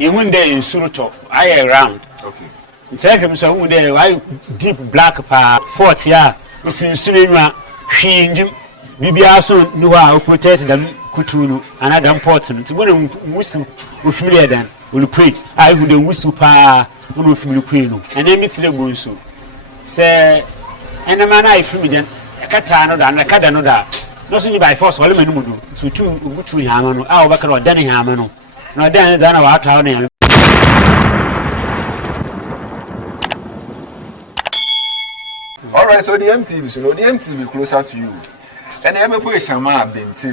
You wouldn't there in Suruto, I around. Okay. Take him so there, I deep black pot, yeah. We see Sunima, she and Jim, Bibia so knew how to protect them, Kutunu, and I done portion. To go and whistle with me then, will pray. I would whistle pa, with me, and then it's the Bunsu. Say, and a man I flew then, a catano, and a cadanoda. Not only by force, all men would do, to two Hamano, our back or Danny Hamano. No, then our town. All right, so the MTV, so the MTV closer to you. And I ever put Shama Binti,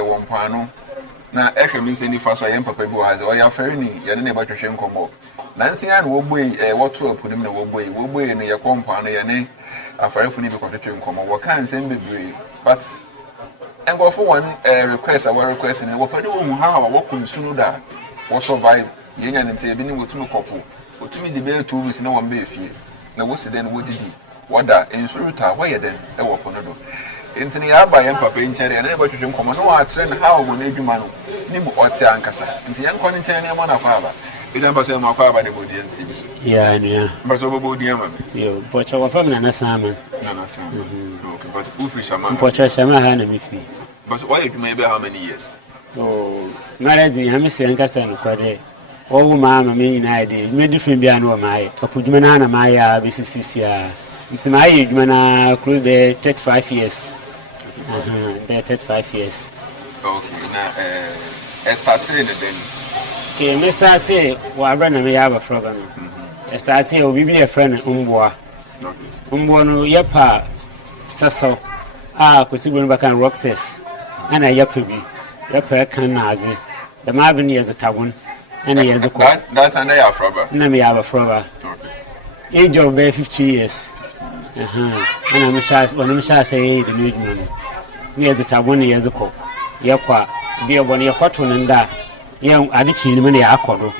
one pano. Now, Echo means any fast I am Papa has or your ferry, your neighbor to Shem Combo. Nancy and Wobway, what to put him in the Wobway, and your compound, your name, a fire for neighbor to Shem Combo. What can send me? But and go for one request, our request, and what do how I walk on sooner or survive, young and say, being with two couple. But to me, the bear two is no one be fear. Now, what's then what did he? What that in Suruta, why then? I walk on the door. In Seniaba and Papa in Cherry, and everybody to come on. No, I train how we may be man, Nimu or Tiancasa. And the young one in Cherry, one of Papa. It never say my Papa, the body and see. Yeah, but over body, you put your family and a salmon. Nana salmon. Okay, but who fisherman? Put your Shama hand with me. But why it may be how many years? Oh, marriage in Hamisi and Castan for day. Oh, mamma, me in idea. Made different beyond my. I put Manana Maya, BCC. It's my age when I could be 35 years. They're 35 years. Okay, now, I start saying it then. Okay, Mr. T, well, I may have a program. I start saying, we be a friend, Umboa. Umbono, Yapa, Sasso, Kusibu back and Roxas, and a Yapubi, Yapa can Nazi. The Marvin years a Tabun, and a years a quack. That's an air frobber. Name have a frobber. Age of 50 years. And I'm shy when I'm shy say the new man. Years at 1 years ago. Yakwa, be a 1 year cotton and that. Young Adichi, many aquado.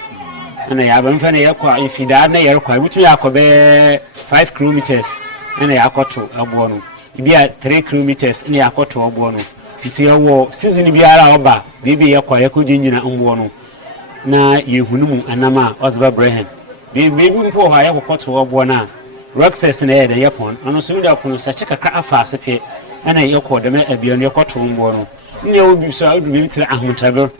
And I have a funny aqua if you died near aqua, which we are 5 kilometers and a aquato abono. It be at 3 kilometers in the aquato abono. It's your war, season be a oba, baby aqua, Yakujina umbono. Na you hunumu anama, Osba Brehen. Baby, poor I have a cotto abona. Roxas in the Yapon, and also upon such a fast appear, and I call them a beyond your cotton born. No, be so out to Ahmutable.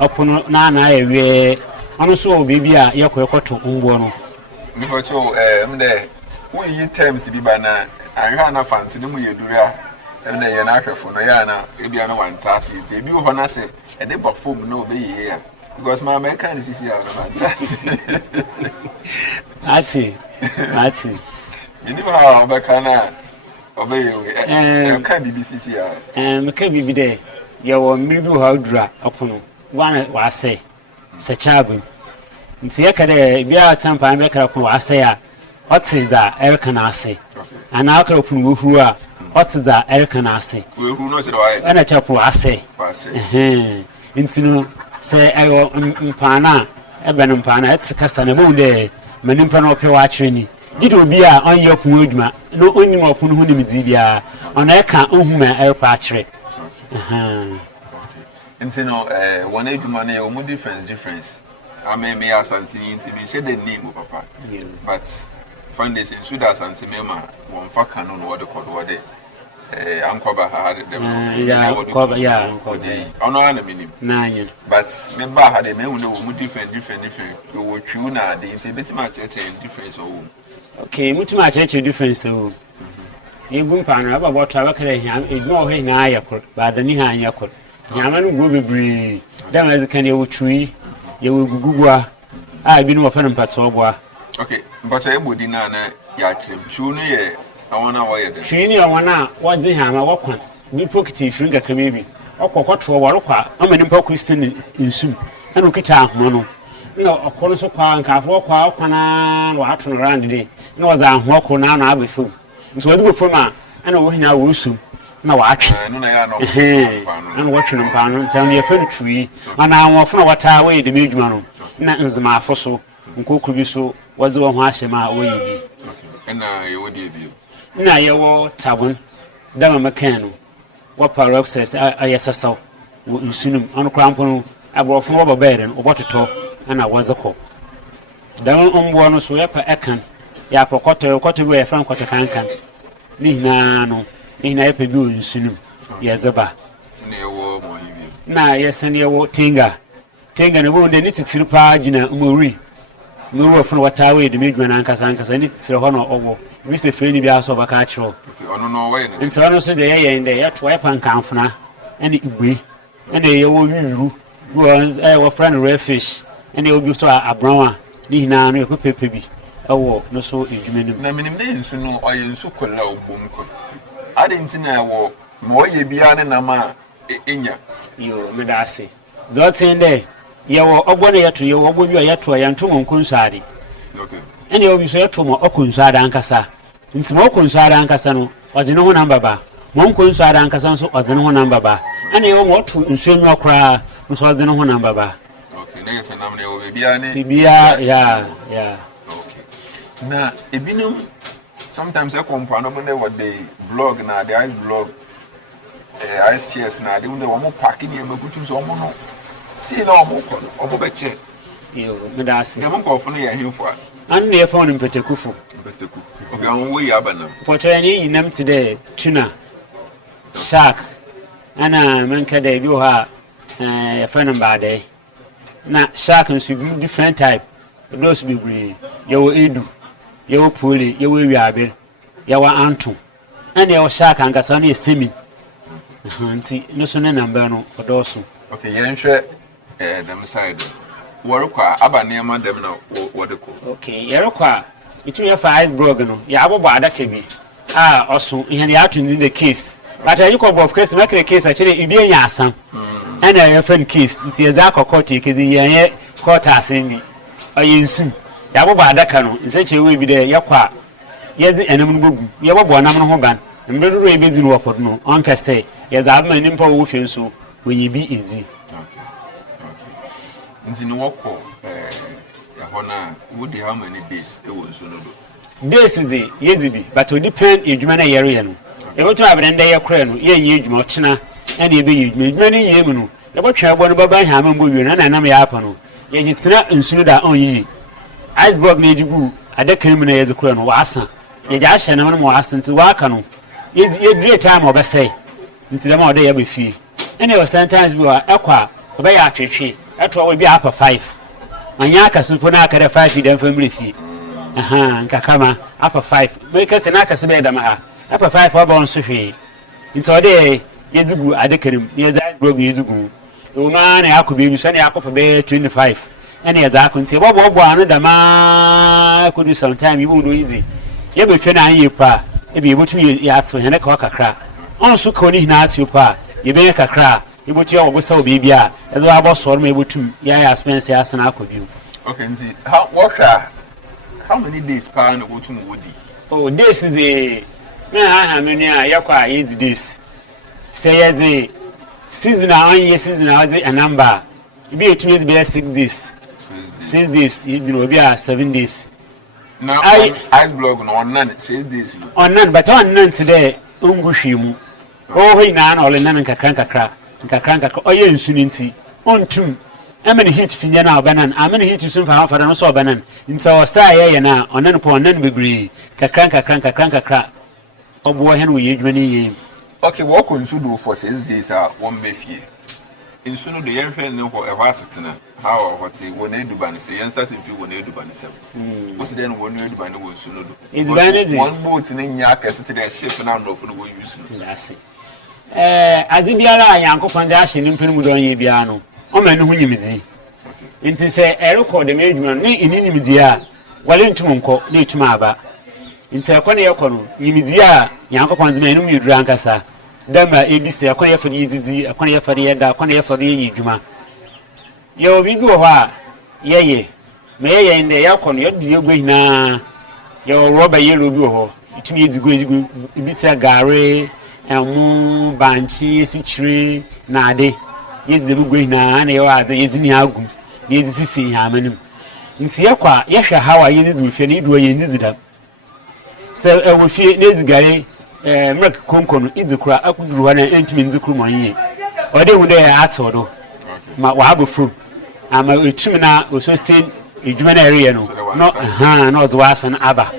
Upon Nana, and also baby, your cotton born. Because there, who you terms to be by now, I ran a fancy them you do and they are not for Noyana, maybe I know one task. If you want to say, and they perform no be here. Because my American is here. That's it. You know how Bacana obey you. Can be BCC. And can be there. You will maybe how dra upon one was say, such a boom. In Siaka, be out time I make up was say, what's that? Eric can I say? And I'll open who are what's that? Eric can I say? Who knows it? And a chap was say. Into say, I will Pana, Ebenum Pana, it's a custom day. Manimpan of your watching. Did you be on your woodma? No only more Punhunimizia on a car whom I patch. And you know, 1 8 money or more difference. I may ask something to be said the name of Papa. But find this in Sudas and Timema, one for canon what the code what they. Uncover had them. Yeah, on no enemy. Nine. But member had a man with different. You will tune out the intimate match and difference. Okay, much difference. So you go pan about travel him, ignore him. I could, but the Niha and Yakut. Yaman will be breed. Then as a candy tree, you will Google. I've been more fun parts of war. Okay, but I would deny Yatim, Junior. I want to wire them. She I want what they have a walk on. Be pockety finger can maybe. Or what for Warqua, I'm an impoquistin in soup. And look at our mono. No, of course, so quiet and calf walk out watching around the day. No, was I walk on now before. So it's before my and over here will soon. No watch. I'm watching them pound tell me a furniture tree. And I want from what I weigh the big man. Nothing's my fossil. And cook be so was the one who asked my way. And you would give you. Na yawo tabun dama makano what parox says I saw in sunum on crampon abrofo wo babere obototo na wazako dan ombo no so yepa ekan ya pokoto bi efran koto kankan ni hina no ni hina yepa bi onsunum ye zeba ne wo mo yibi na yesene wo tinga ne bo de ni titiri pa gina umori no fun watawe de medwana ankasa ni titiri ho no owo bi se fe ni bi aso baka akiro ono no we ne nti ono so de ye nde ya to yepa nkanfuna ene igwe ene ye wo wiru wo friend refish ene obi so abranwa ni hina no yepepepe bi ewo no so edwumanim na minim de nsu no oye nsu kola obom ko ade ntina wo mo ye bia ne na ma enya yo medase zotinde yewo ogbone yeto yewo ogbo bi yeto yanto monkunsuade okay ene obi so yeto mo okunsuade ankasa nti mo okunsuade ankasa no ojene ho namba ba mo okunsuade ankasa so ojene ho namba ba ene yewo mo to nsuenyo kra so ojene ho namba ba okay na yesa namne wo bia ne bia ya okay na ebinum sometimes I come for no what the blog na the ice blog ice chairs na they wo pack ni e makutu so mo no see na omo be che yo medase dem ko fo no ye hemfo an ne phone mpetekufu okay an wo ya bana pocho ni inam tide tuna shark ana manka da bi ha phone mbade na shark nso different type those be green yo edu yo poli yo wiabe yo antu ene yo shark ankasa no ye semi nti no so ne number no odoso okay yenhwe dem side worukwa abanema dem na wodeko okay yerukwa itu ya fa iceberg no ya abobo adaka bi oso ihe ya atun in the case but you come of case make the case actually ibi enya asam ene ya fan case nti ya za kokoti ekezi ye court asemi oyensu ya abobo adaka no nseche we bi de yakwa yezi enam no bogu ye bobo nam no ho ban mbeduru ebezi no wofod no onka say ye za abma nimpa wo hwe nso we bi easy nti no woko ya hona would how many days e won so no do days is yezibi but it depend edwuma na yere no e botu abrenda ye kora no ye nye edwuma ochina na ebe ye edwuma na ye mu no e botwa ebo no baba ha mambo wi na nanam ya apa no ye gitsina nsunu da on yi iceberg na ejigu adaka mu na ye zekora no wasa ye ja hye na mo wasa nti waka no ye dire time obesai nti dem ode ye be fie ene o sometimes bi wa ekwa obe ya atwetwe eto we bi apa 5 anya akasipo na akare 5 dem family fee nkakama apa 5 make se na akase be dam ha apa 5 oba on so hwe nti ode yezigu adekarim yeza blog yezigu o ma na yakobe bi so na yakopa be 25 ene yeza akon nti bobo anu dama could do sometime you do easy ye be hwe na anye pa e bi botu ya ato hene ka kakra on so ko ni na ato pa ye be kakra ibotu ya obo saw bibi a ezo abo soro ma ibotum ya expense ya sana akobiu okay nti how many days pa na go to wodi oh this is a na many yakwa 8 days say ye season on year season a number be it means be 6 days 6 days you know be 7 days now ice blog no on none 6 days on none but on none today unguhwimu oh he na all none nkakra oye nsuni nti ontum amene heat finya na obanan amene heat sun fa fa no so obanan nti o star ye na onan po onan bebre kakra obo hen we yedwuma ni ye okay wo ko nsu do for 6 days one mefie nsu no de yen hwen ne ko e wa setena how what won eduba ne se yen start fi won eduba ne sem wo se den won eduba ne won nsu no do it's bad one boat ne nya akase te de ship na no for no use no lase azibiara yankopon ja hye nimpenu mu don ye bia no o ma ne hu nyimidi nti se e record me edwuma ne inimidi a wale ntum nko ne etuma aba nti akone ye kono nyimidi a yankopon ze menum yedura ankasa dama ebise akone ye fodi didi akone ye fodi yeda akone ye fodi ye edwuma ye obi bi wo ha ye me ye nde ya kono ye di egwe hina ye roba ye robi wo itumi edigo ibita gare emu banchi sichiri na ade yedzibu gwehina na yewa aze yedzini agum yedzisi ha manim nti yakwa yehwe hawa yedzidu fie na iduo yendidida se ewo fie nezigare mrek konkono idzikura akuduru ha na entumi ndzikuru monye ode hunde ya atodo ma wa abofum ama etumi na osustain edwuma na area no no do asan aba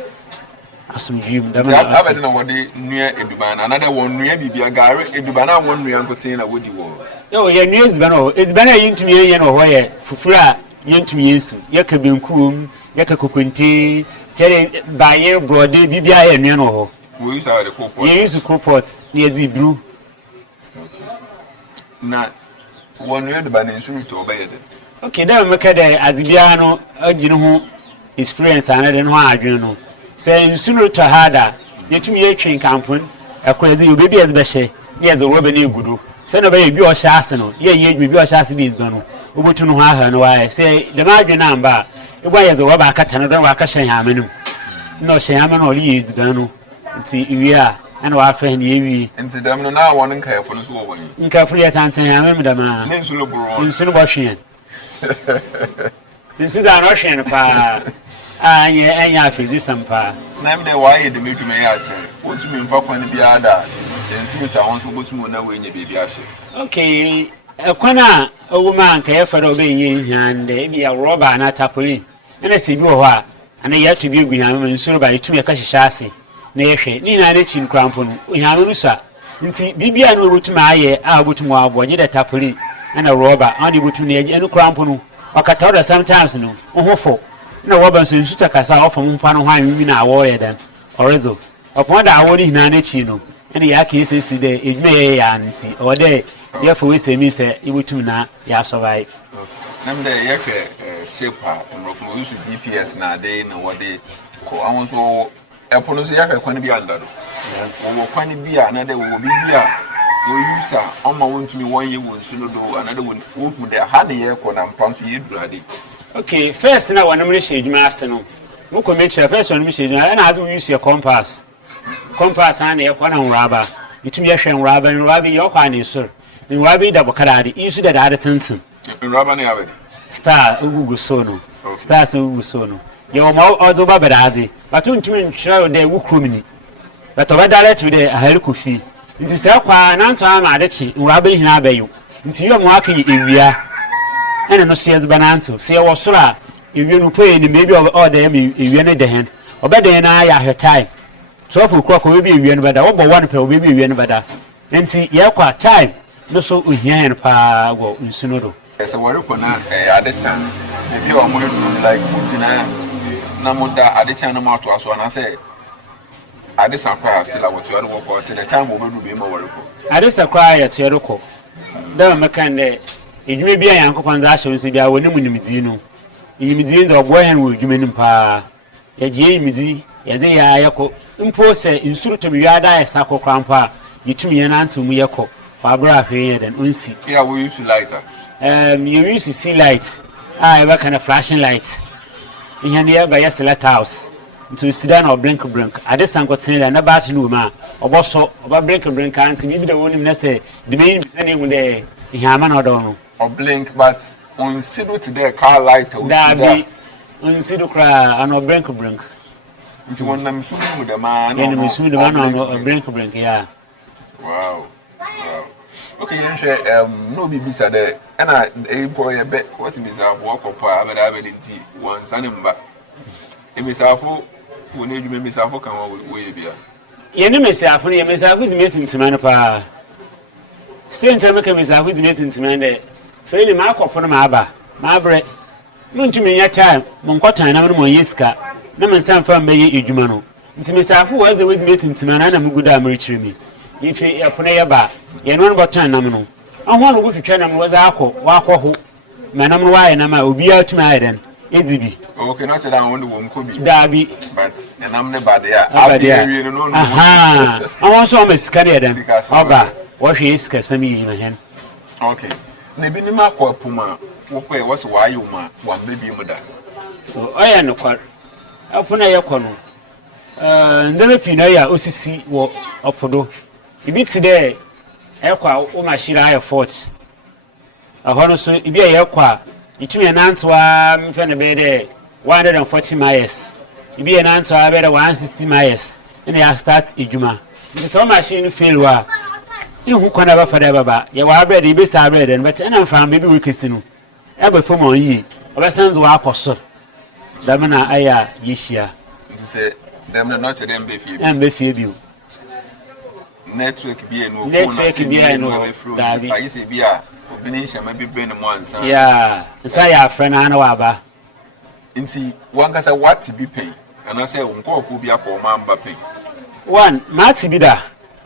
asumdwum da ma aba de na wode nua eduban na na won nua bibia gare eduban na won nua nkotin na wodi wo yo ye nua eziban o eziban a yintumi ye no ho ye fufura yintumi yesu ye ka benkum ye ka kokonte tere baye brode bibia ye nua no ho we use our cool ye use cool pot ye di bru na won nua eduban nsuru to obaye de okay da meka de azibia no agine ho experience ana de no adwene no say nsuru to hada yetumi ye twen kampon akwezi obebi ezbehye ye ze robe na egudo say no be bi o sha ase no ye bi o sha ase bi ezba no obotu no ha no wa say de ma adwene amba egwa ye ze robe akata no don wa akahye yamanum no hye yaman no li ezba no nti iwia ana wa fa ne ewi nti dam no na won nkayefo no so wo woni nkayefo ye tantan yaman dama ne nsulu buru nsulu bo hwe nsi da no hwe no pa anya afiji sampa na me de waye de medwuma ya ache wotumi mfa kwan bia da nsi ta won so botumu na wenye bebi ahye okay ekwana owuma nka ye fara obenye hande bia roba na tapoli na se bi wo ha ana ya to bi egunyame nsoro ba etumi ka hyehyɛ ase na ye hwe ni na chin krampo no ohame rusa nti bibia na obotuma aye a obotumu abo gye de tapoli na roba ani botu na enu krampo no okata sometimes no ohofo na woba nso nsuta kasa ofom mpa no hwan wi na awo ye dem orezo opon da awo ni hina na chi no ene ya ka esesi de ejme ye ya nsi o de ye fo we semi se ibutum na ya sobai nam de ye ke shaper mrofo use GPS na de na wode ko awon so epono so ya ka kwan bi andado wo kwan bi a na de wo bi a wo use a ma wontumi won ye wonsu no do anade wo hu de ha ne ye ko na mpa so ye durade okay first na wanam le shedwuma ase no mo ko mechi first wanam shedwuma na azu use your compass na ye kwa na nraba itumi ye hwe nraba ye kwa na sur nraba da bokarade isu da da tintin nraba na yabe star ugugu sono star so ugugu sono ye o ma ozo ba badaze batu ntumi nhwira de wukromni but obadale to de ahalikufi nti se kwa na nto ama adechi nraba hina abayo nti yo mo aka ewia ene no se ezbananto se wo sora ewie no poe ni maybe order me ewie no de hen obeden na ya hwe time so for kro ko be ewie no bada wo bo one pe be ewie no bada nti ye kwa time no so ohia hen pa go nsuno do se wori ko na adesa maybe o mo like mutina na moda adecha na mo ato aso na se adesa kwa still a wotu wo ko till the time wo be do be mo wori ko adesa kwa ya to yero ko da mekande edwuma bia yankopon za ahye nso bia woni munimdi no yimdi nzo obo hen wo edwuma nim pa ya je yimdi ya ze ya yako mpo se nsuru to biada ya sako krampa yitumi ya nantu mu yako fa bra hwe ye den unsi yeah we use lighter you use to see light we kind of flashing light in here by yes lighthouse to sit down or blink adesan ko tene na ba tinu ma oboso oba blink anti bi de woni na se de me bi sene hu de ihama na odo no or blink but on sido today car light or da bi on sido kra an or blink nti wonna msumu mu de ma no no msumu de ma no blink yeah wow okay no be bisa de na boy be what's bisa for okopa abeda nti wan sanemba emisafo woni edwuma emisafo kan wo ye bia ye ne mesafo ne mesafo zimeti ntima no pa senta me ka mesafo zimeti ntima de feli ma akofo no ma aba ma bre no ntumi nya time mo nkotan na mo yeska na me nsan fa mbe edwuma no nti mesafo wa ze zimeti ntima na muguda amerikyire mi ife yapone yaba ye no botan nam no ahwa no gutwetwa nam wo za akọ manam no waye na ma obi atuma ayeden edibi okay not say that one wo mkobi dabi but enam ne bade ya abi no no aha awon so ma sika ne eden oba wo hwe sika sami yi ma hen okay na bi ni ma kwa puma wo kwa wo se waye uma wa mbebi mu da oya no kwa apuna ye kɔ no ndebe pina ya osisi wo opodo ibi ti de ekwa o machine aye fort ahono so ibi ye kwa itumi nantoa mfe ne be de 140 miles ibi ye nantoa be de 160 miles ene ya start ejuma nti so machine fail wa who can never for ever. You are ready, be sad, and but and found maybe we kiss you. Ever for more ye, or sons walk or so. Damana aya yishia. You say, them not to them be and be feed you. Network be no network be no. I say, be a combination maybe brain once. Yeah, say our friend Anawaba. Inti, one can say what to be paid, and I say, uncle will be up for Mamba pay. One, Marty bida,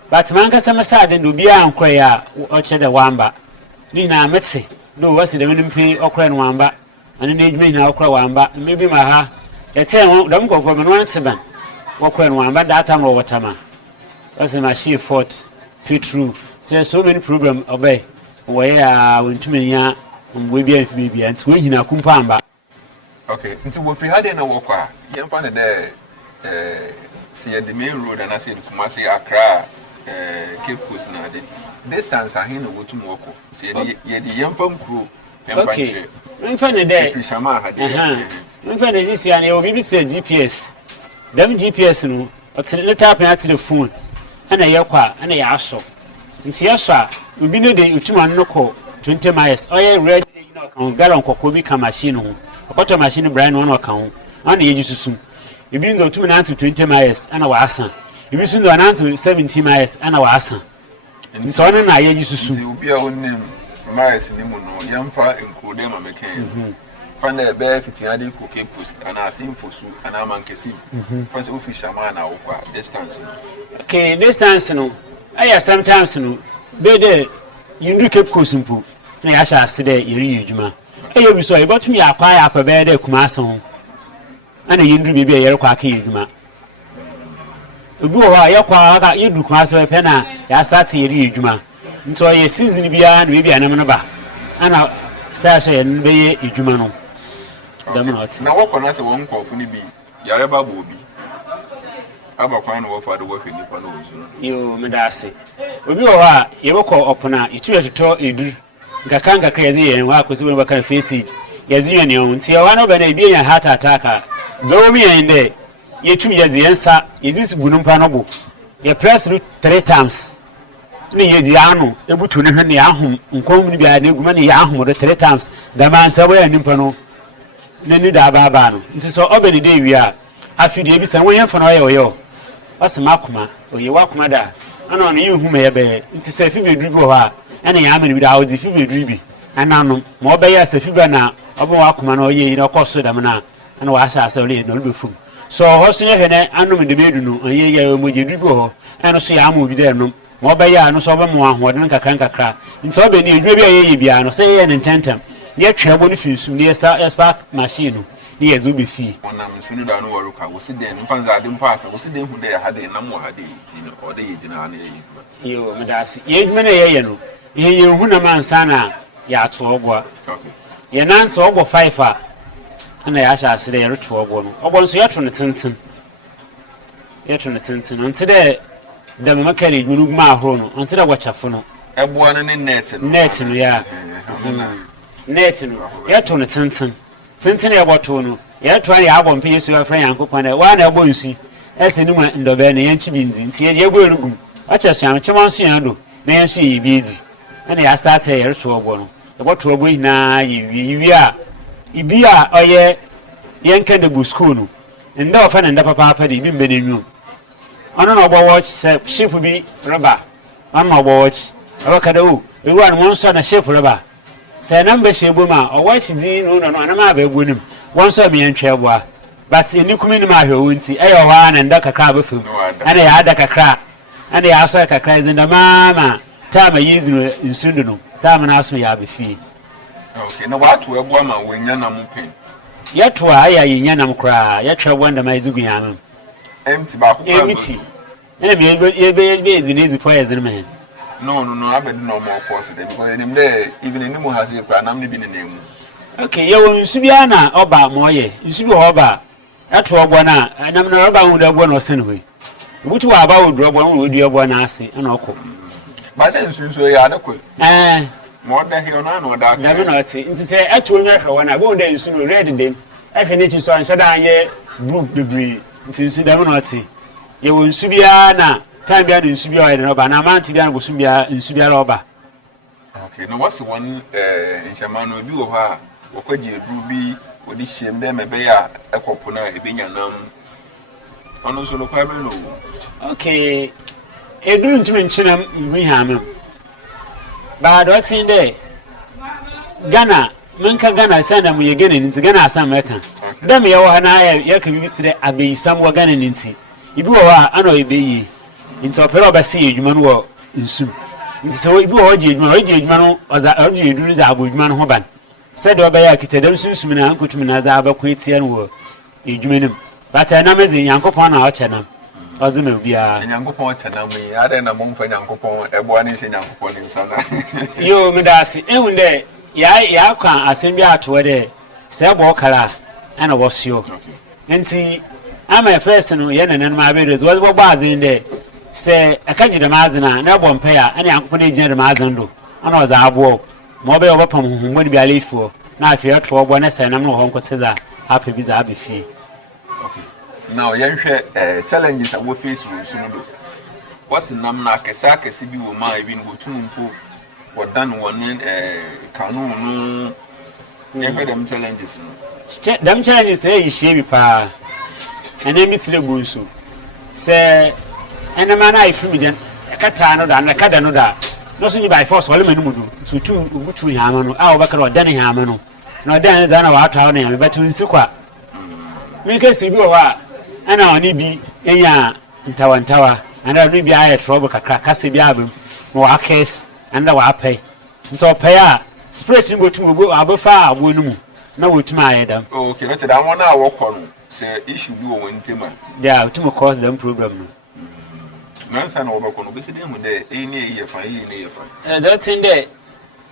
but Manka Samasad and Dubia and Quaya, Orchard Wamba. Nina Metsi, do was the minimum pay or cran Wamba, and an age me now Wamba, maybe my ha. Yet don't go from 1 or cran Wamba that time over Tama. That's my sheer fought, fit true. Say so many problems obey. Where went to me, we be and swing in a kumpamba. Okay, until we had in a walker, you find it there. See the main road, and I said, Kumasi Accra, Cape Coast. Distance are here no to walk. See, the young farm crew. Okay, I'm finding there. FISHERMAN had I'm finding this year, and you'll be say GPS. Them GPS, no, but the tap at the phone, and a yakwa, and a yasso. And see, you'll be no day to one no call 20 miles. Oh, yeah, red, on Garon Cocobica machine. A quarter machine brand one account, on the ages soon. You been to 2 to 20 miles and a wassa. You be soon to an to 70 miles and a wassa. And so on, I use to soon. Will be our name, Miles Nimono, Yamfa, and Kodema McCain. Find a bear 50 Cape Coast, and I sing for Sue, and I'm Ankesi. First FISHERMAN, our distance. Okay, distance, no. I sometimes no. Better you do Cape Coast and poop. And I shall say, you read, Juma. Hey, you saw about me a pie up a bed of Kumason. And a yin be a year quacky, Juma. You go away, you do class by penna, just start to read, Juma. So a season beyond maybe an amaba. And I'll start saying, be a Jumano. Now, what can I say one call for me? Yaraba will be. Abakwano offer the work in the panels. You, Medasi. We be over, you will call upon her, you two to talk, you do. Gakanga crazy and work with you can face it. Yes, you know, see one of a be a heart attacker. Zomi and there, you 2 years the answer, it is Gunumpanobo. You press 3 times. Me, the arm, able to know the ahum, and call me a new money ahum 3 times. The man's away and impano. Then you da babano. It is so over the day we are. I feel the abyss and way for oil. What's Makuma, or you walk mother? I know you who may be. It is a few dribble. And I am without the fever driby. And now, more by us a fever now, of Walkman or ye, no cost of them now, and was as a little before. So, Hostin, I know the bedroom, and ye would you dribble, and see I will be there. No more by ya, no sober one, what Nanka canka crack. In so many, maybe a piano, say an intentum. Yet, trouble if you soon near start a spark machine. Near Zubi fee. When I'm soon down work, I will sit there and find that I didn't pass. I will sit there who they had a number had it, or the age in our name. You, Madassi, 8 minutes. You who a man sana ya to ogwa. Ye nan to ogwa 5 and I shall say to ogwa. Ogwa so yatro ne tenten. Yatro ne tenten. Until there the makari gunu ma horo no. Until there watchafo no. Ebo no ne net no. Net no ya. Net no. Yatro ne tenten. Tenten e boto no. Yatro ya abon pe yesu afran yankopon e wa na ebo yusi. Ese ni mu ndobe ne yanchi binzi. Nti ye ebo erugum. Acha so am chemanso yan do. Na yanso yi biedi. And I started here to a one. What to a boy now, you are. Ibia, oh, yeah, Yankan the Buscoon. And no fun and the papa, even been you. I don't know about watch, ship will be rubber. I'm my watch. I look at you. You want one son a ship rubber. Say a number ship woman, or watch the no, I'm a big winning. One saw me and Trevor. But in you come in my home, see, I one and duck a crab with you. And I had a crab. And they ask like a cries in the mama. Time I use in Sunduno. Time and ask me, I'll be fee. Okay, now what to a woman when you're not moving? Yet, why are you yanam cry? Yet, try wonder my Zubianum. Empty back, empty. And a baby is easy for as a man. No, I bet no more possible because in there, even in Nemo has a plan. I'm living in name. Okay, you will Subiana, Oba, Moye, you should be Oba. That's what one, and I'm not about with one or Senway. Which were about drop one with your one assay and Oko. But since you say, I don't more than here or that. Never not say, to say, actually, when I go there, you soon read them. I finish so and shut down ye, brook debris, since you never not see. You will Subiana, time bia nsu bia oyɛ no ba na amount bia no bosum bia nsu bia roba. Okay, now what's the one in SHAMA no bi wo ha okwaji edru bi odi hyem dem ebe ya ekopo na ebenya nam ono so no kwa be no. Okay, edru ntumi nkyina mwi ha me ba do tin de Ghana menka Ghana sana mu ye Ghana nti Ghana asam meka dem ye wo ha na ya ka bi sire abeyisam wo Ghana nti ibi wo ha ana obeyi nti opere obasi edwuma no wo nsum nti so ibi wo je edwuma no oza oje eduru za abo edwuma no ho ban se de obaya kitedem sunsum na ankotum na za abakwa etia no wo edwuma nim bata na mezi yankopon na oche nam ozime bia yankopon oche nam yi ade na momfa yankopon ebo ani se yankopon ni nsana yo medasi ehunde ya kwa asem ato de se bo kala ana wosio nti ama first no ye nanan ma be rezo wo bazin de se akaji de mazina na bo mpa ya ana yankopon ejina de mazin do ana oza abo mo be obapam huhumbo bi alefo na afia to obo na se nam no ho nkoteza happy bi za abefi. Okay, now yenhwe challenges that we face with sunudo what's nam na kesa bi wo ma ebi no botumumpo wadan wonen kanu no yenhwe dem challenges no dem challenges e yihie bi pa ene mitire bunsu se ene mana ifimi den kata no da na kada no da no so nyi by force wale manu mudu tutu ugutu hama no a obakara odan hama no na odan da na wa tawo na ya betu nsikwa mi ke sibi o wa ana oni bi enya ntawantawa ana oni bi aye trouble kakra kase bi abem mo wa case anda wa pay nto pay a spirit ngo tumu go abafa abo no mu na wotuma aye dam. Okay, no te da won na wokọ no se issue bi wo wentema yeah to cause them problem no nansa na wobekọ no besi dem de eni eye fa eni eye fa that's in there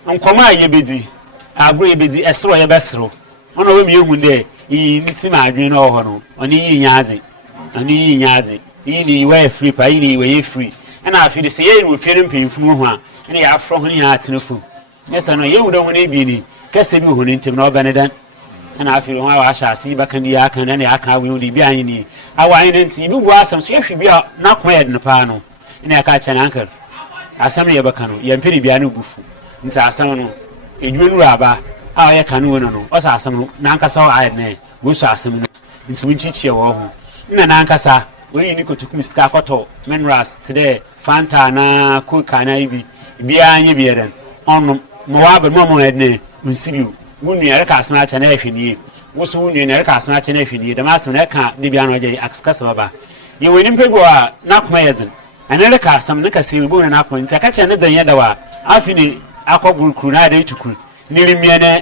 nkoma aye bedi agro ye bedi esro ye besro ono we mi ehun de nti ma adwen no ho no oni yi nyaze yi ni we free pa yi ni we free na afi de se ye wo fie mpemfunu ho a ene ya afro ho ni ha atenefo yesa no ye wudo ho ne bi ni kase bi ho ni ntem na obenedan na afi ho a sha asi bakan ya kan na ya kan we odi bi anyi ni awan ne nti bi bu asam so ye hwe bi na kwa ye de pa no ene ya ka cha na ankar asam ye bakano ye mpiri bi anu bufu nti asam no edwenu aba a ye kan wo no o sa asam no na ankasa wa aye ne go so asam no nti wunchichie wo ho na ankasa we ni kotukum sika koto minerals today fanta na coca na ibi bia anye bieren onum mo wa be mo edne nsibiu wunu yare ka asma cha na ahwini wo so wunu yare ka asma cha na ahwini da masem na ka de bia no je akskasa baba ye we ni mpego a na koma yedin anele ka asam ne ka se bo na akon nti aka cha ne zanye da wa afini akogurukuru na da tukuru nirimie na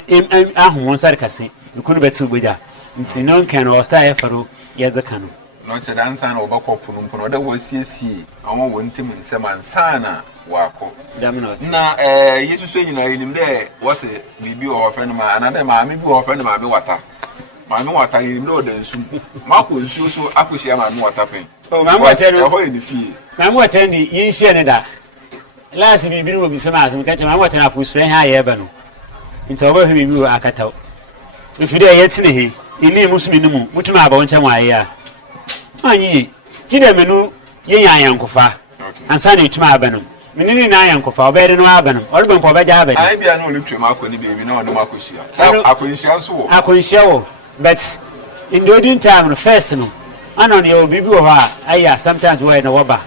ahomon sare kase ikunu betu gboja nti no kan o sta e faro yeze kanu no te dansa na obakọ punumpuno da wo siesie awon wontim nsem ansana wako na yesu so nyina yinim de wose bibi o fa no ma anade ma me bi o fa no ma be wata ma me wata yinim de o da nsum ma ko nsuo so akosia ma me wata pen o ma wata no ho ni fie ma wata ndi yinhie ne da last bibi no bi sama asem ka cha ma wata na fusure ha ye ba no nti oba hwe bibi o akataw ifide yetine he ini musumi no mu mutuma aba woncha mwaye a anyi jide menu yenya yankofa ansa na etuma aba no menini na yankofa obede no aba no orbe mpo beja aba ai bia no olutwe makoni baby na ono makosia sa akonhia so wo akonhia wo but in the olden time no first no anon ye obibi wo ha aya sometimes we na woba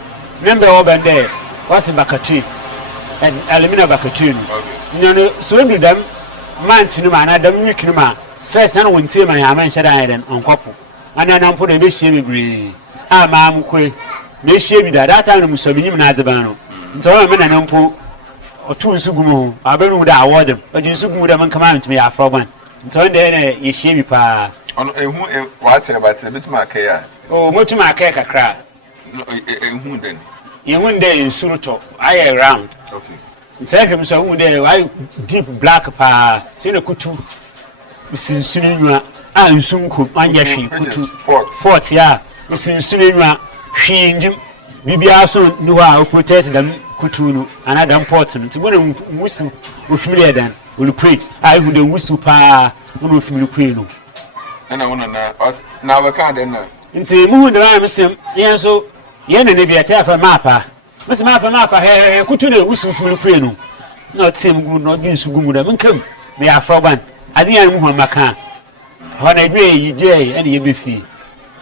member woba nde wasi bakatui and alimina bakatui no no so ndu dam manti no ma na dam week no ma first na wontie man ha man shada iden onkopo ana na mpo de be hie bebre a ma amkwe me hie bi da data no musobinyim na adeban no nti o me na mpo otu nsugumu abenu da awodem oji nsugumu da man kama ntimi ya afroban nti o de na ye hie bi pa ono ehu wa chere ba tse bitima akaya o motuma akaya kakra ehu den yehun de nsuruto aye round okay nti ehwem so hu de why deep black pa se na kutu sinsunwa a nsunko anya hwe kutu pot ya sinsunwa hwe njim bibia so ni wa o protect them kutu no another pot no tibona wusu ofimile dan olu pray ai hu de wusu pa no ofimile pray no ana wona na we kan den na nti mu hu de ma metem yen so Yen ne bi ata fa mapa. Mese mapa he kutu na wusu furu kure no. Na otem gu no dwunsu gu mu da menkam me afroban. Ade yan mu ho maka. Ho na dwe yi je ene ye befi.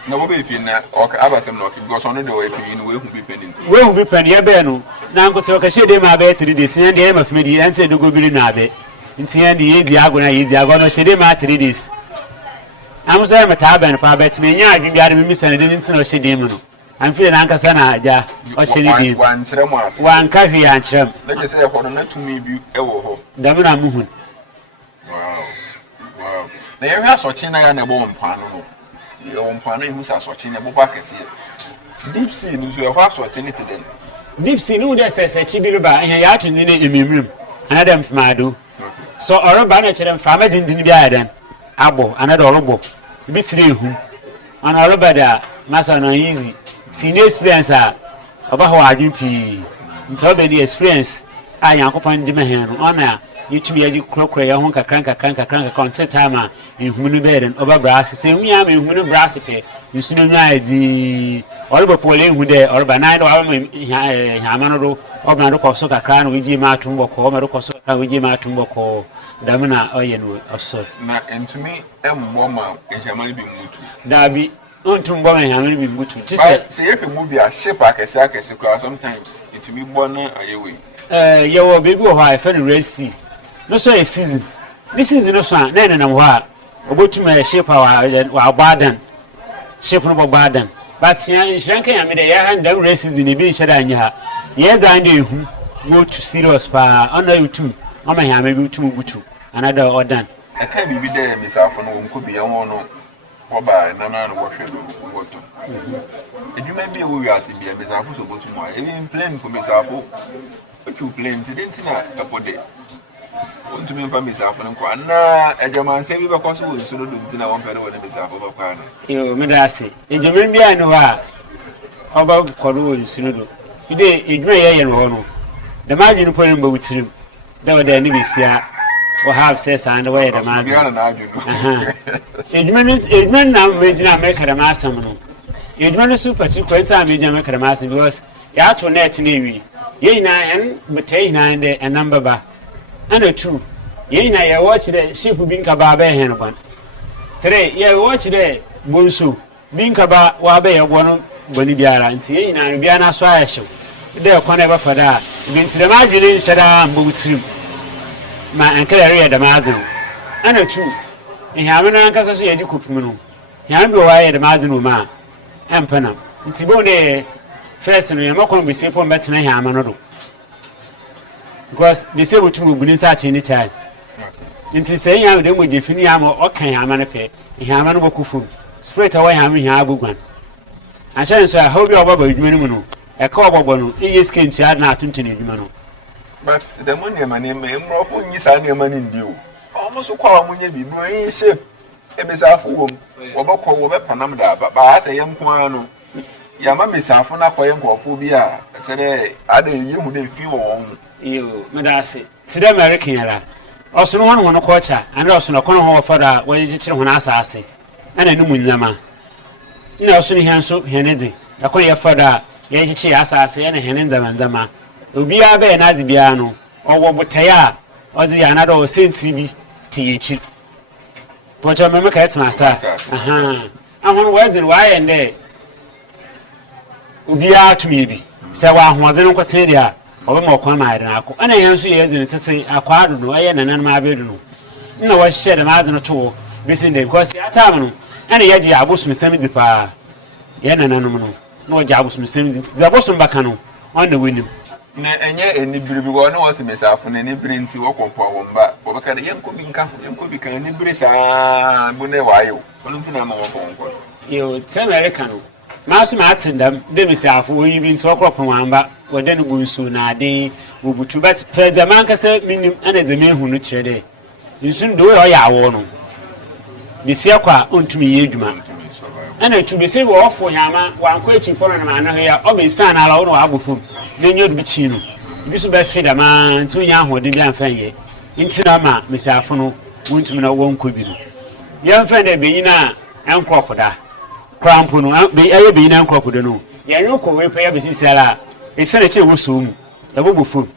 Na wo befi na ok abasem no ok because ono de wo efi no we hu bi pendency. We hu bi pen ye be no. Na nkote ka shede ma be 3 days yen de ma fme di anse do go biri na be. Nti yen de ye di agona no shede ma 3 days. I'm saying my taban pa bet me nya adwin biade me misane de nti no shede mu no. Am feel na nkasa na aja o shede di. Wan kire mu ase. Wan ka hwe an kire. Na je say ho no na tumi bi e wo ho. Da me na mu hu. Wow. Na ye hwa so chi na ya na bo mpa no. Ye wo mpa na hu sa so chi na bo ba kese. Deep sea no so ye hwa so chi ni ti den. Deep sea no de se chi bi ba ehia ya atun ni emimrim. Another mpmado. So oroba na kire mfa ma dindin bi adan. Abo another orobo. Bi tire hu. Ana oroba da masa no easy. Senior experience a oba ho adwin pi. Nti oba di experience a yankopan di mahen no ona yitumi yaji krokro ya ho kakran konse time ehunu be den oba brass se hu ya me ehunu brass pe nsunu nwa adi oroba pole hu de oroba na do aba ha ma no do oba do koso kakran no wiji ma tumbo ko oba do koso kakran wiji ma tumbo ko damina oye no oso na entumi embo ma enjamani bi mutu dabi ontum bo me ha me bi mutu ti se ye pe movie a ship akese kwa sometimes entumi bo na ayewe ye wo bebi wo ha fe no red sea no so a season this season no so na na ho a obotum ship wa badan ship no badan but shankan ya me de ya hand red season e bi sheda anya ha ye dan de hu go to serious pa ona yutum o ma ha me bi utum gutu another ordan e ka bi de misafo no nko bi ya won no oba nana no wo hwe do woto eduma bi e wo wi ase bi misafo so botum a even plan ko misafo to plan ti den tina apode onto me mfa misafo no kwa na edwama se bi ba kwaso wo nsu no dum tina won pede wo ne misafo ba kwa na yo me da ase edwama bi anu ha oba kwado wo nsu no do ide edwuma ye no ho no de ma adwunu po mba wutirim da wada ni besia o have says and way the man edwuma na mejina make the masam no edwuma no super chi kwenta mejina make the masam because ya to net ni wi ye na en betey na and the number ba and a 2 ye na ye watch the ship binka ba be hen ban 3 ye watch the bonsu binka ba wa be ye gwono boni biara nti ye na bia na so ayehwe de ko na ba fada bi nti de ma adwene nhyada mbutirim ma ankara area da mazin and a 2 ehia me na nkasa so ye di kopum no ehia bi wa ye da mazin ma empana nti bo ne first no ye makon bi sepo mbetena ehia ma no do because they say we to be inside any time. Nti say ya de mo je fini ya mo okan ya ma ne pe. Ya ma no bokufu. Spirit away ya me ya agugwan. A sha nso how bi obaba adwuma mu no. E ka obabo no e yes ken tu ad na atuntu na adwuma no. But the money money me mrofo nyi sa na money ndi o. Omo so kwa mo nya bi bro yin shape. E mesafo wom. Obakọ wo be panam da ba asa ye nko ano. Ya ma mesafo na koye nkofo bi a tere ada ye hu na fi wo. Yo, medase. Sida American yara. Osono hono no kocha, ande osono kono ho fada wo yikire ho na asase. Ana numu nyama. Ina osono hianso heneze. Akono ya fada ye yikire asase ene henenza manzama. Obi abe na ade bia no, owo botaya, ozi ya na do senti bi tiyechi. Pocha meme ka etima sa. Aha. Ahon wazin wa ye nde. Obi atumi bi. Se wa ahoze no kwete dia. Oba mo kwa ma na akọ ana yan so ye zin tete akwado no aye nanan ma abedu no na wa hye de ma zin to bisin de because atam no ana ye ji abosum sami di pa ye nanan no no wa ji abosum sami di da abosum baka no on the winim na enye eni biri bi wo na wo se mesafo na eni biri nti wo kompo wo mba wo baka de yenko bi nka yenko bi kan eni biri sa bu ne wayo ono nti na ma wo fonko yo America no maso ma atendam de mesafo wo yibi nti wo kropon wamba wode no gunsu na ade obutu but president kasa minim ana de mehu no kire de nsun do yo ya wo no bisia kwa ontumi ye adwuma ana tu bisi wo ofo yama wanko echi pono na ma no ya o be san ala wo no abofum na nyodu bi chi no bisu be fida ma ntu nya hode bi anfa ye nti na ma mesafo no wontumi na wo nko bi no ye anfa de benyina enkropo da krampo no be aye benyina enkropo de no yɛnwe kɔ we pɛ yɛbɛsi sala ɛsɛne kyɛ wɔ so mu yɛbɔbɔ fom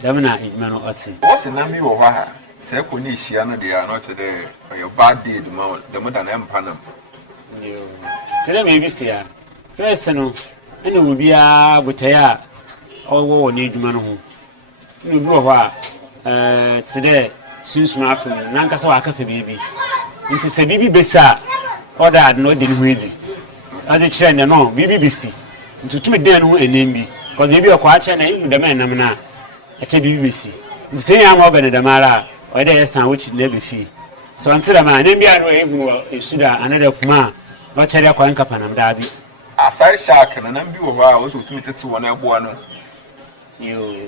dɛm na edwuma no ɔte wɔse na mi wɔ hɔ ha sɛ kɔ ne hyia no deɛ ano kyɛ dɛ ɔyɛ bad day ma dɛm da na mpanam sɛ dɛ baabi si a first no ɛna obiara botaeɛ a ɔwɔ wɔ ne edwuma no ho na obi wɔ hɔ a te dɛ sunsum afa mu nankasa waka fa baabi nti sɛ biribi bɛsi a ɔda ade no ɔde ne ho adi ɔde kyerɛ ne no biribi bɛsi nti tumi dan no ho ɛnam bi kɔ baabi ɔkɔ akyɛ na ɛhu dɛm ɛnam no a ɛkyɛ biribi bɛsi nti sɛ yɛ ama ɔbɛne dɛm ara a ɔyɛ dɛ yɛsan wokyi na bɛfie sɛ ɔnte dɛm a ɛnam bi a no ɛhu wɔ ɛsu da anadɛ kuma a ɔkyɛre akɔ nkapanam daa bi aside shark na nam bi wɔ hɔ a wɔsɛ otumi tete wɔn ɛboa no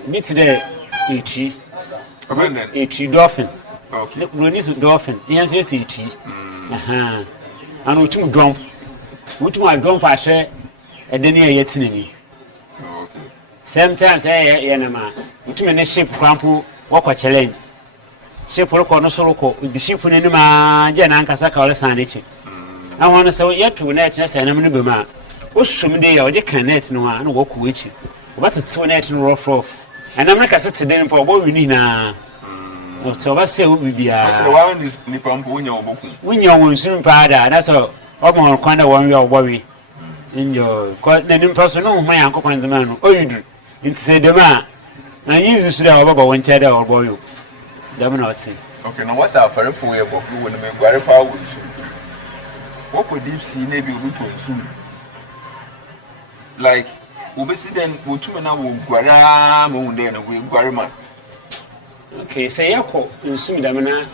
bi te dɛ ɛtwi dolphin okay broni so dolphin yɛn nso yɛsɛ ɛtwi ana otum dɔmp wotum a dɔmp ahwɛ ɛde ne ɛyɛ tena ni sometimes ɛyɛ nam a wotum ne ship krampo wɔkɔ challenge ship rokɔ no so rokɔ di ship no anim a gye na ankasa ka ɔre san n'akyi na wɔn no sɛ yɛto net na sɛ ɛnam no bɛm a osum de yɛ ɔgye kan net no a na wɔkɔ akyi wɔbɛtetew net no rough ɛnam no kɛse te den mpa ɔbɔ wi no nyinaa ɔtɛ ɔbɛsɛ wo bibiara sɛ wɔn nipa mpo wonya wɔbɔku wonya wɔn nsum paa da na sɛ ɔma wɔn kwan dɛ wɔn wi ɔbɔ wi enjoy kɔ na nipa so no ho yɛ ankɔkwan dzema no oyidu nti sɛ dɛm a na yizi so dɛ ɔbɛbɔ wɔn kyɛ dɛ ɔbɔ wi dɛm na ɔte okay na wɔsɛ afɛrefo yɛ bɔfo wɔ ne meguare paa wɔ nsu wɔkɔ deep sea na bi obi tɔ nsu like obesi den wotumi na wo guara ma wo den na wo guare ma okay sɛ yakɔ nsu dɛm na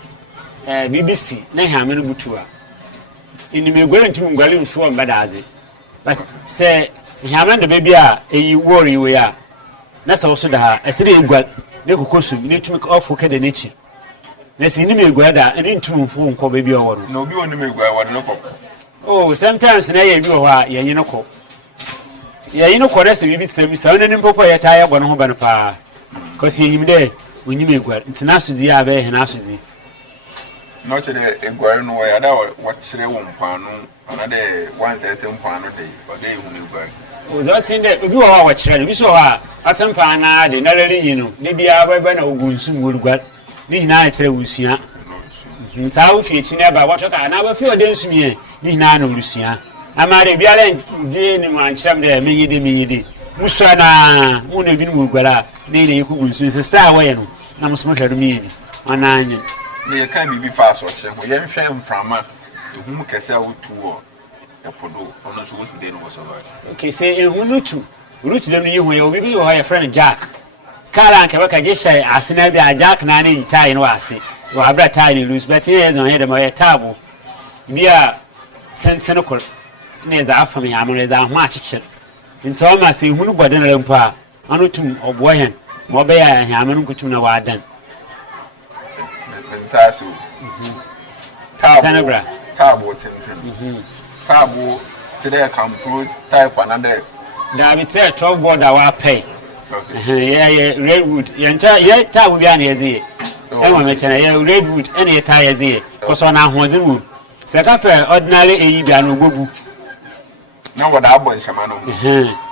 BBC na hame no butu a ini me guare ntumi guare nfu on badaze but sɛ hame no baby a eyi worry we a na sɛ wo so da ha ɛsɛ de egual ne kokosum ne tumi ofu ka de n'echi na sɛ ini me guare da ne ntumi nfu nkɔ baby ɔwɔ no na obi oni me guare wɔ no kɔ oh sometimes na yɛ bi wɔ hɔ a yɛnye no kɔ yɛnye no kɔ rest bibi tsɛm sɛ ɔne nim pɔpɔ yɛ taa yɛ bɔ no ho ba no paa cause yɛnyim dɛ onyim eguare nti na so di a bɛ hɛ na so di no kyɛ dɛ eguare no wɔ ada wɔkyerɛ wɔ mpano ana dɛ once ɛte mpano de ɔde ehu eguare o zɔ tin dɛ obi wɔ hɔ a wɔkyerɛ no bi so wɔ hɔ a ate mpano na de na rɛre yi no ne bia bɛ na ogu nsu mu eguare ne nyinaa kyerɛ wusua nta wo fie chi na ba wɔtɔ ka na ba fie ɔde nsu mi ne nyinaa na wusua amare biara je ni mancham de menyede musua na mu na bi no eguare ne ne yekugu nsu se star wɔ yɛ no na musoma hwɛ do mi ni ananye ne yɛ kan bibi fa so kyɛ ho yɛn hwɛ mframa ehum kɛse a wotu wɔ ɛpodo ɔno so wosi de no wɔ so ba okay sɛ ehum no tu root dem no yehu yɛ obi bi wɔ hɔ yɛ friend jack kala anka bɛka gye hyɛ asena bi a jack na ne yitai no ase wɔ abra tai ne loose but yɛ zɔn yɛ dem yɛ tabo bi a sentene kɔ ne za afam ya amre za ho akyekyer nti o ma sɛ ehum no bɔde na mpo a ɔno tum ɔboɔ hɛn ma ɔbɛyɛ ahame no kutum na wadan ntaso sanabra tabo tintin tabo today campro type another da bi tɛ 12 board a wa pay yeah redwood yɛnta yɛ tabo bi ana yɛdze ɛwɔ me kyɛn yɛ redwood ɛna yɛ ta yɛdze kɔsɔ na ahoɔdzen mu sɛ ka fɛ ordinary eyi bi ana ogogu na wada abɔ nhyɛma no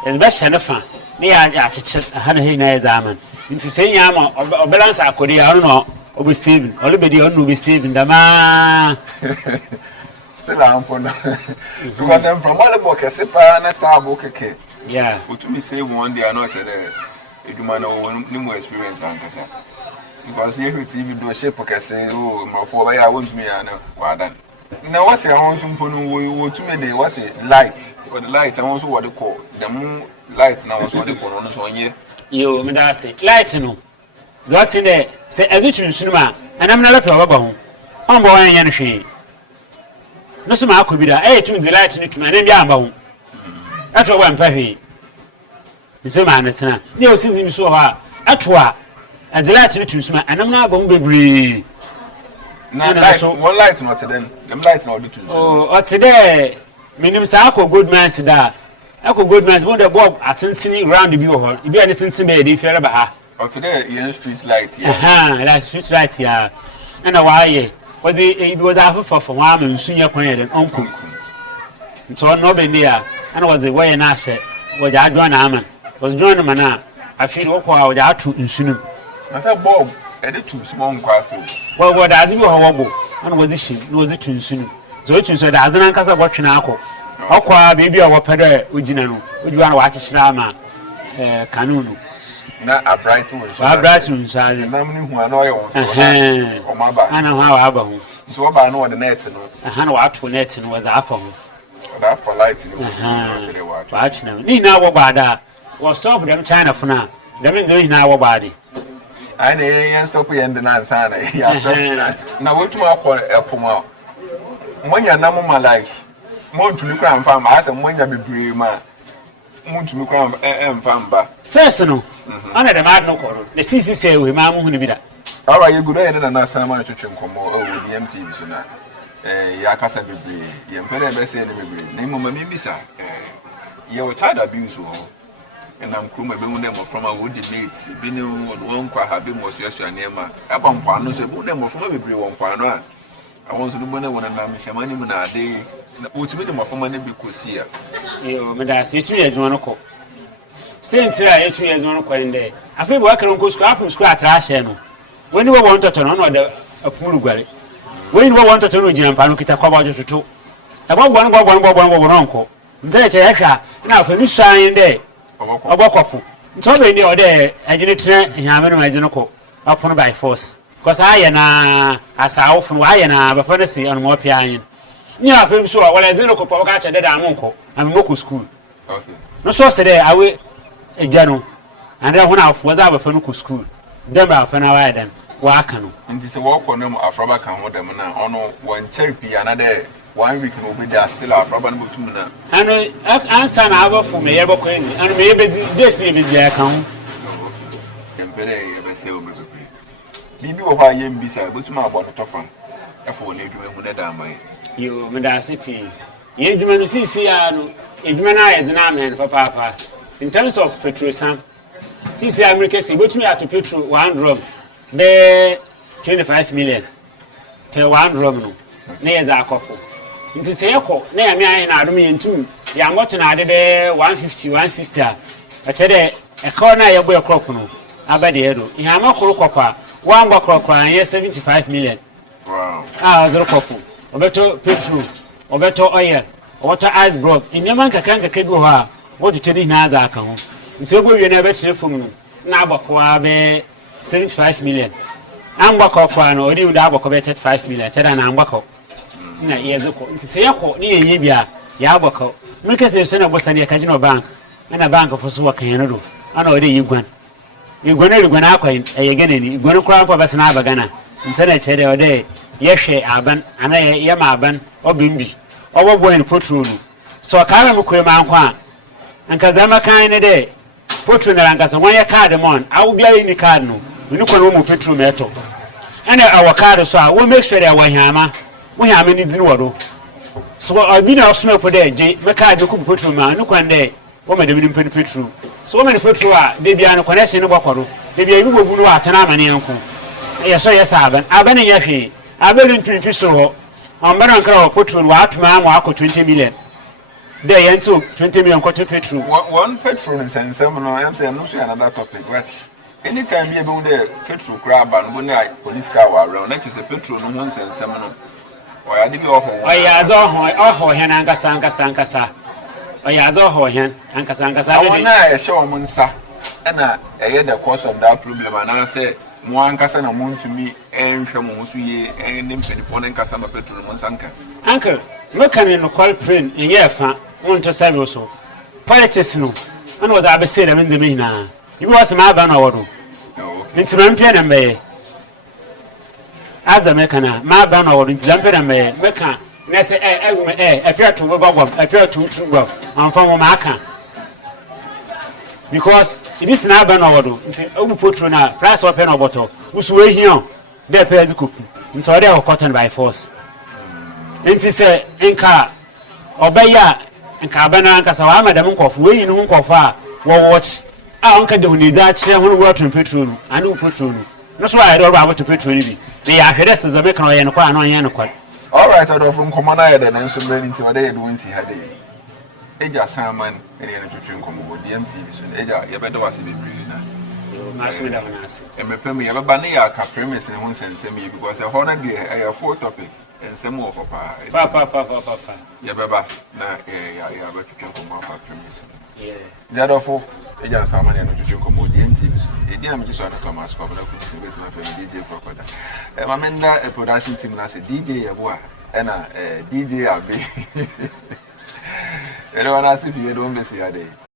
ɛs bɛ hyɛ no fa ne yɛ akyekyer aha na hɛ na yɛ dza ama nti sɛ nya ama ɔbalance akɔde a ɔno no obe saving olubedi on obe saving dama still am for now because I'm from all the book sepa na tabo keke yeah utumi say one day no say the eduma na ni mo experience ankasa because you TV do shape kese oh ma for ba ya want me na wadan na what's your own sumpo no wo tumi dey what's light or the light I want so what they call the moon light na want so what they call no so onye yo me da say light no that's in there say ezitu nsunuma anam na lepe obaba ho on bo wan yan hwe no so ma akobi da tumi di light ni tumi na bia amba ho ato wa mpa hwe nse ma na tena ne o sizim so ho ato a di light ni tumi nsuma anam na aba ho bebre na light one light not then them light na odi tumi oh o te there minim sa akọ good man si da akọ good man si mo de bob atentini round bi ho bi ani tenten be de fiere ba ha oh today you street light yeah like street light yeah and why was it was after for one man nsunya kwan yɛ den onkum nso no be ne a and was the way and I said, was I join Aman, was joining Mana. I feel what I to insunum. I said, Bob, and the 2 small castle. Well, what I do, however, and was it she, was it to insunum. So it was as an uncasa watching Alco. Aqua, baby, or Pedro, Ujinano, would you want to watch Shama Canunu? Not a bright one. I bright one, so I know or my back. I know how I know. So I know the net and a hand watch for net and was after him. That for lighting. Watch them. Need now about that. Well, stop them China for now. Them in doing our body. I know stop here and the answer. Now, what to a puma? When you're not like Moon to look around farm, I said, when you be brave, man. Moon to look around and farm back. First, no, under the mad no quarter. The CC say we mamma who be that. All right, you good and another summer to come over the MTV. So now, Yakasa be brave. You're better say any brave. Name of my missa. You're child abuse. And I'm crewing them from a wood debates. Been on one quite happy, most yesterday near my upon Pano, so put them from every one Pano. I want to do money when I'm Shamani Munade. Ultimately, my family because here. You, Madame, 2 years one o'clock. Since 2 years one o'clock in there, I feel working on go scrap from scratch trash. When you want to turn on a pool galley, when you want to turn on Jam Panukita cover to 2. I want one uncle. There's a extra, now for you sign there. A walk up. It's already there, and you need to have an imagine upon by force. Because I and as I often why and I have a fantasy on more piano. Yeah, I feel so. Well, I didn't go catch a dead uncle. I'm Moku school. Okay. No, so today I will a general. And then when I was out of Fanuku school, them are for now I then. Wakano. And this a walk on them of Rubber can hold them now. On 1 cherry, another 1 week will be there still a Rubber Mutumina. And I answer now for me ever crazy. And maybe this may be the account. And better ever say, Bibi or why you be beside, but to my bonnet of fun. Therefore, you will never die. You, Madame CP. You do see, if man I as an arm for Papa. In terms of petrol, Sam, this American, go to me at petrol 1 drum, be 25 million per 1 drum. Near a couple. Into Sayako, near me, I don't mean 2. You are not an added 150, 160. I tell you, a corner you will crop. Abadero, you are not copper. 1 buck crying 75 million. Wow. Ah, the couple. Obeto petrol, obeto oil, water ice broke. In your man can't get her. What you tell me now, Zakon. Until we never see from you. Now, Bakwa 75 million. I'm Bakofan or you double coveted 5 million. Said an Ambako. Years ago, Sayako, near Yibia, Yabako. Look at the son of Bosania Casino Bank and a bank of Oswaka. I know you went. You're going to go out again, you're going to cry for Basanabagana. Instead of Cheddar day, yes, Aban, and I am Aban, or Bimbi, or what boy in Potrun. So I can't look my and Kazama kind of day. Potrun and Casa, 1 year cardamon, I will be in the cardinal. We look on Romo Petru metal. And our card, so I will make sure that Wahama, we have many Zero. So I've been out snow for day, J. Macard, you could put through my look one day, woman, the women put through. So many put through, they be on a connection of Wakaro, maybe you will go out and I'm an uncle. Yes, Aban, Aban and Yashi, I will into Fiso, on Baranka put through what man walk 20 million. They enter 20 million quarter petrol. 1 petrol in San Simon, I'm saying, no, another topic. But anytime you go there, petrol crab and when I police car around, that is a petrol no one San Simon. Or I did your home. I had all hen and Casancasa. I had all hen and Casancasa. I show Monsa, and I had the cause of that problem, and I said, one Casana moon to me, and Shamusuye, and them 24 and Casama petrol Monsanka. Uncle, look at me, no call print, and yeah, 1 to 7 or so. Politics, no. I know that I said I'm in the mina. You was my banner order. It's Rampian and Bay. As the mechana, my banner order, it's Rampian and Bay, Mecan. Nessa, appear to Bob, appear to True, and from Omaka. Because it is an urban order, it's an open putruna, price of pen or bottle, who's way here, their pairs cook, and so they are cotton by force. And it's a car, or Baya, and Cabana and Casawama, the monk of way in Hong Kong, watch. I don't need that, share one water and petrol, I know petrol. That's why I don't know about to petrol. They are the rest of the bacon and quite. All right, I don't from Commander and so many into what they do in see her day. Eja Salman and the nutrition come over DMTV soon. Eja, you better was a bit na. Master with us. And me pay ever banner a premise in one sense me because a honor day a 4 topic and some more papa. Papa. Ya baba na ya better come over premise. Yeah. Therefore, Eja Salman and nutrition come over DMTV soon. A dear just on Thomas Papa, with my family DJ Crocodile. My men a production team as a DJ Yaboa and a DJ Abbey. Everyone has if you don't miss your day.